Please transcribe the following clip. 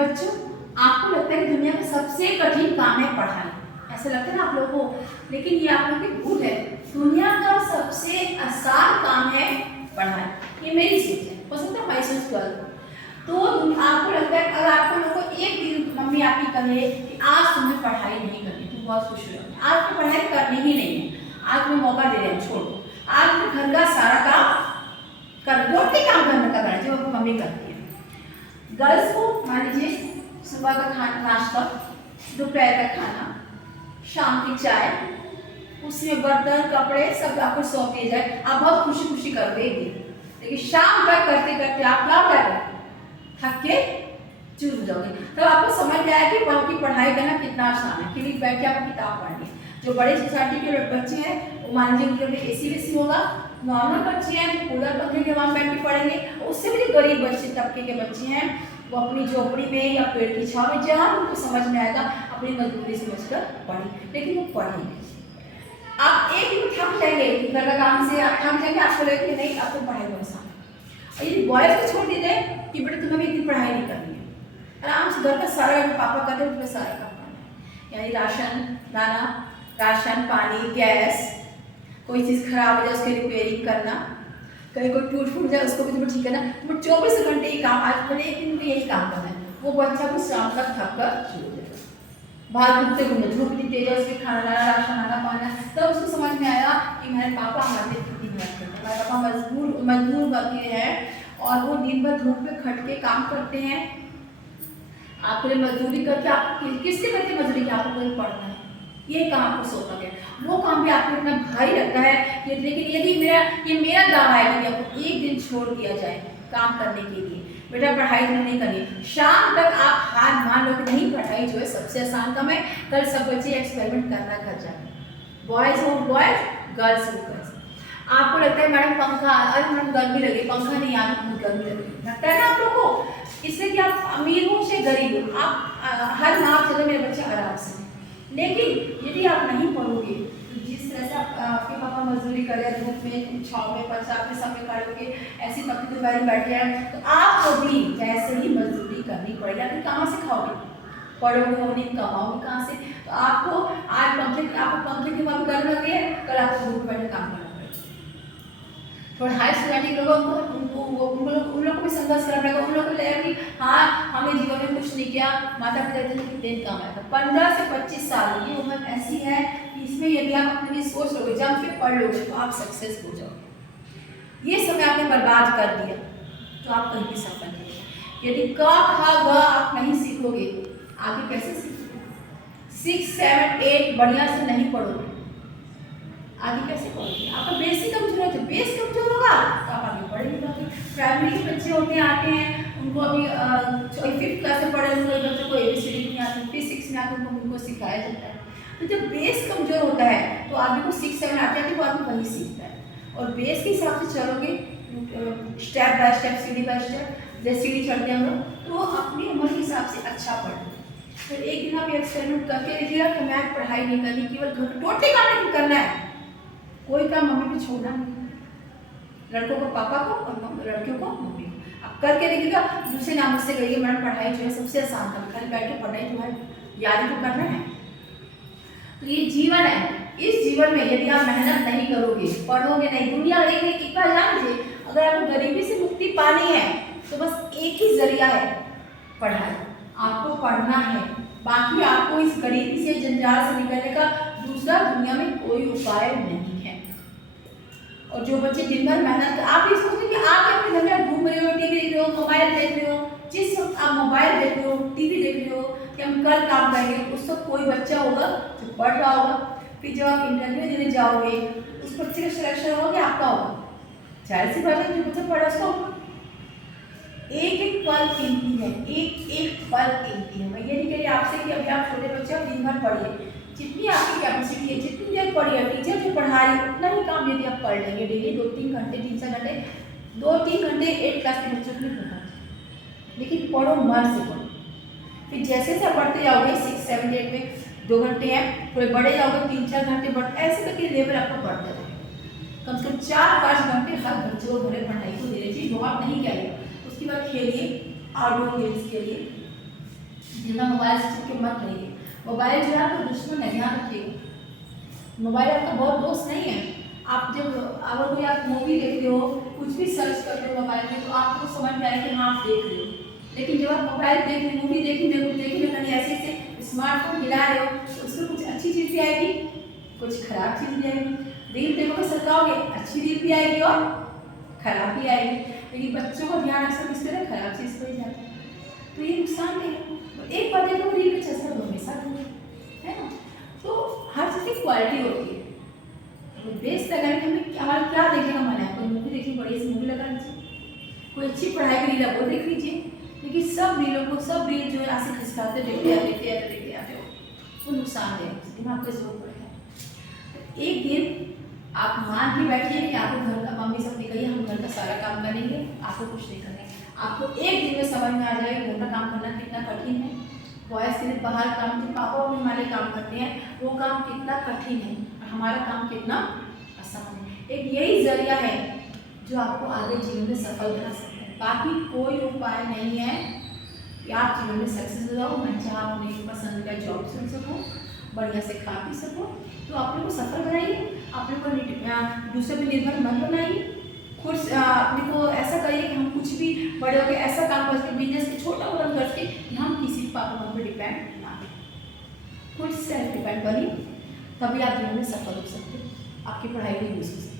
बच्चों, आपको लगता है कि दुनिया में सबसे कठिन काम है पढ़ाई, ऐसा लगता है ना आप लोगों को, लेकिन ये आप लोगों की भूल है। दुनिया का सबसे आसान काम है पढ़ाई। ये मेरी सोच है, हो सकता है हमारी सोच गलत हो। तो आपको लगता है अगर आपको लोगों को एक दिन मम्मी आपकी कहे कि आज तुम्हें पढ़ाई नहीं करनी, तुम बहुत खुश हो जाओगे, आज तो पढ़ाई करनी ही नहीं है, आज तुम्हें मौका दे रहे हैं, छोड़ो, आज मैं घर का सारा काम कर दो, काम घर में करना है जो आपकी मम्मी करती है। गर्ल्स को मान लीजिए सुबह का खाना, नाश्ता, दोपहर का खाना, शाम की चाय, उसमें बर्तन कपड़े सब आपको सौंप दिए जाए, आप बहुत खुशी खुशी करोगे एक दिन, लेकिन शाम तक करते करते आप क्या करोगे, थक के चूर हो जाओगे। तब आपको समझ में आया कि बाकी पढ़ाई करना कितना आसान है, कि बैठ के आप किताब पढ़नी। जो बड़े सोसाइटी के बच्चे हैं वो मान लीजिए उनके लिए एसी वेसी होगा, नॉर्मल बच्चे हैं तो कूलर पंखे के वहाँ बैठ के पढ़ेंगे। उससे भी गरीब बच्चे तबके के बच्चे हैं वो अपनी झोपड़ी में या पेड़ की छांव में जहाँ उनको समझ में आएगा अपनी मजबूरी समझकर पढ़ें, लेकिन वो पढ़ेंगे। आप एक दिन थक जाएंगे घर का काम से, आप थक जाएंगे, आपको लगेगा नहीं अब तो पढ़ाई बहुत आसान है। और यदि बॉयज को छोड़ देते हैं कि बेटा तुम्हें इतनी पढ़ाई नहीं करनी है, आराम से घर का सारा पापा करते हैं, तुम्हें सारा काम करना है, यानी राशन लाना, राशन पानी गैस, कोई चीज़ खराब हो जाए उसकी रिपेयरिंग करना, कहीं कोई टूट फूट जाए उसको भी तुम्हें ठीक करना, तुम्हें 24 घंटे ही काम, आज पूरे एक दिन में यही काम करना है। वो बच्चा भी शाम तक थक कर छोड़ देगा, बाहर घूमते घूमते, धूप इतनी तेज है, उसमें खाना लाना, राशन लाना, पाना, तब उसको समझ में आया कि मेरे पापा हमारे लिए कितनी मेहनत करते हैं, मेरे पापा मजदूर वर्ग हैं और वो दिन भर धूप में खट के काम करते हैं, आपके लिए मजदूरी करके, आप किसके करके मजदूरी की, आपको कोई पढ़ना है, ये काम आपको सौंपा गया, वो काम भी आपको इतना भारी लगता है कि, लेकिन यदि मेरा दावा है कि आपको एक दिन छोड़ दिया जाए काम करने के लिए, बेटा पढ़ाई तो नहीं करनी, शाम तक आप हार मान लो कि नहीं पढ़ाई जो है सबसे आसान काम है। कल सब बच्चे एक्सपेरिमेंट करना घर जाए, बॉयज हो बॉयज, गर्ल्स हो गर्ल्स। आपको लगता है मैडम पंखा, अरे मैडम गर्मी लगी, पंखा नहीं आ रहा, गर्मी लगी, लगता है ना आप लोग को, इसलिए कि आप अमीर हो चाहे गरीब हो, आप हर माँ चलो मेरे बच्चे आराम से। लेकिन यदि आप नहीं पढ़ोगे तो जिस तरह से आपके पापा मजदूरी कर रहे हैं, धूप में छाँव में पंचायत के समय खड़े होके ऐसी पक्की दोपहर बैठे हैं, तो आपको भी वैसे ही मजदूरी करनी पड़ेगी। आप कहाँ से खाओगे, पढ़ोगे हो नहीं, कमाओगे कहाँ से? तो आपको आज पंखे की वहाँ गर्म लग रही है, कल आपको धूप बैठे काम करना पड़ेगा। थोड़ा हाई सोसाइटी के लोगों को उन लोग को भी संघर्ष करना पड़ेगा, उन लोग को लगेगा कि हाँ हमें जीवन में कुछ नहीं किया, माता पिता कितने दिन काम आया था। 15 से 25 साल की उम्र ऐसी है कि इसमें यदि आप अपनी सोच लोगे, जम के पढ़ लोगे तो आप सक्सेस हो जाओगे। ये समय आपने बर्बाद कर दिया तो आप कहीं भी सफल नहीं। यदि क ख ग आप नहीं सीखोगे आगे कैसे सीखोगे? 6, 7, 8 बढ़िया से नहीं पढ़ोगे आगे कैसे पढ़ोगे? आपका बेसिक कमजोर है, बेस कमजोर होगा तो आप आगे पढ़ेंगे। प्राइमरी के बच्चे होते आते हैं, उनको अभी 5th क्लास में पढ़े हुए बच्चों को ABCD नहीं आती, फिर 6 में आकर उनको सिखाया जाता है। तो जब बेस कमजोर होता है तो आदमी को 6, 7 आते हैं तो आदमी वही सीखता है। और बेस के हिसाब से चलोगे स्टेप बाय स्टेप, सीढ़ी बाय स्टेप, जैसे सीढ़ी चढ़ते हैं हम लोग, तो अपनी उम्र के हिसाब से अच्छा पढ़ो। फिर एक दिन आप एक्सपेरिमेंट करके देखिएगा कि मैं पढ़ाई नहीं करनी, केवल घर टोटली काम नहीं करना है, कोई काम मम्मी को छोड़ना नहीं, लड़कों को पापा को और लड़कियों को मम्मी को। आप करके देखिएगा, दूसरे नाम से कहिए मैडम पढ़ाई जो है सबसे आसान काम, खाली बैठ के पढ़ाई तो है, याद तो करना है। तो ये जीवन है, इस जीवन में यदि आप मेहनत नहीं करोगे, पढ़ोगे नहीं, दुनिया देखने एक बार जान लीजिए, अगर आपको गरीबी से मुक्ति पानी है तो बस एक ही जरिया है, पढ़ाई। आपको पढ़ना है, बाकी आपको इस गरीबी से जंजाल से निकलने का दूसरा दुनिया में कोई उपाय नहीं है। और जो बच्चे दिन भर मेहनत, आप ये सोचते कि आप अपने घर में घूम रहे हो, टीवी देख रहे हो, मोबाइल देख रहे हो, जिस वक्त आप मोबाइल देख रहे हो, टीवी देख रहे हो कि हम कल काम करेंगे, उस वक्त कोई बच्चा होगा जो पढ़ रहा होगा। फिर जब आप इंटरव्यू देने जाओगे उस बच्चे का सिलेक्शन होगा कि आपका होगा, जाहिर सी बात है जो बच्चा पढ़ा उसको एक एक पल कीमती है, एक एक पल कीमती है। मैं ये नहीं कह रही आपसे कि अभी आप छोटे बच्चे हो दिन भर पढ़िए, जितनी आपकी कैपेसिटी है, जितनी देर पढ़िए, टीचर जो पढ़ा रही है उतना ही काम यदि आप पढ़ लेंगे डेली 2-3 घंटे, 3-4 घंटे, 2-3 घंटे 8 क्लास के बच्चों के लिए पढ़ा, लेकिन पढ़ो मन से पढ़ो। फिर जैसे जैसे पढ़ते जाओगे 6, 7, 8 में 2 घंटे हैं, थोड़े बड़े जाओगे 3-4 घंटे, बढ़ ऐसे करके लेवल आपका बढ़ता जाएगा। कम से कम 4-5 घंटे हर बच्चे को पढ़ाई को देने चाहिए, बहुत नहीं कह रही। उसके बाद खेलिए, आउटडोर गेम्स खेलिए, मोबाइल से चिपके मत रहिए। मोबाइल जो है आपका दुश्मन है, ध्यान रखिएगा। मोबाइल आपका बहुत दोस्त नहीं है। आप जब अगर कोई आप मूवी देख रहे हो, कुछ भी सर्च कर रहे हो मोबाइल में, तो आपको समझ में आए कि हाँ आप देख रहे हो। लेकिन जब आप मोबाइल देख रहे, मूवी देखी में कहीं ऐसे ऐसे स्मार्टफोन हिला रहे हो, तो उसमें कुछ अच्छी चीज़ भी आएगी, कुछ खराब चीज़ भी आएगी। रील देखोगे सरकाओगे, अच्छी रील भी आएगी और खराब भी आएगी। लेकिन बच्चों को ध्यान अक्सर किस तरह खराब चीज़ पर ही जाता है, तो ये नुकसान है। तो एक बार देखो रील पे चस्का तो हमेशा है ना। तो हर चीज़ की क्वालिटी होती है। तो बेस लगा कि हमें हमारा क्या देखने का मन है। कोई मूवी देखिए, बड़ी सी मूवी लगा लीजिए, कोई अच्छी पढ़ाई की रील है वो देख लीजिए। लेकिन सब रील जो है ऐसे खिसकाते देखते आते हो, वो नुकसान है, दिमाग को इसको पड़ता है। एक दिन आप मान के बैठिए कि आपको घर का, मम्मी सब निकलिए हम घर का सारा काम करेंगे, आपको कुछ नहीं करना है। आपको एक दिन में समझ में आ जाएगा घर का काम करना कितना कठिन है। बॉयज़ सिर्फ बाहर काम, जो पापा और हमारे काम करते हैं वो काम कितना कठिन है, और हमारा काम कितना आसान है। एक यही जरिया है जो आपको आगे जीवन में सफल बना सकता है। बाकी कोई उपाय नहीं है कि आप जीवन में सक्सेस हो जाओ, मैं चाह अपनी पसंदीदा जॉब चुन सकूँ, बढ़िया से खा पी सकूँ। तो अपने को सफल बनाइए, अपने को दूसरे पर निर्भर मत बनाइए। खुद अपने को ऐसा करिए कि हम कुछ भी बड़े होकर ऐसा काम करके, बिजनेस के छोटा मोटा करके, हम किसी पापा पर डिपेंड ना करें। खुद सेल्फ डिपेंड बनिए, तभी आप जीवन में सफल हो सकते हैं, आपकी पढ़ाई भी यूज हो सकती है।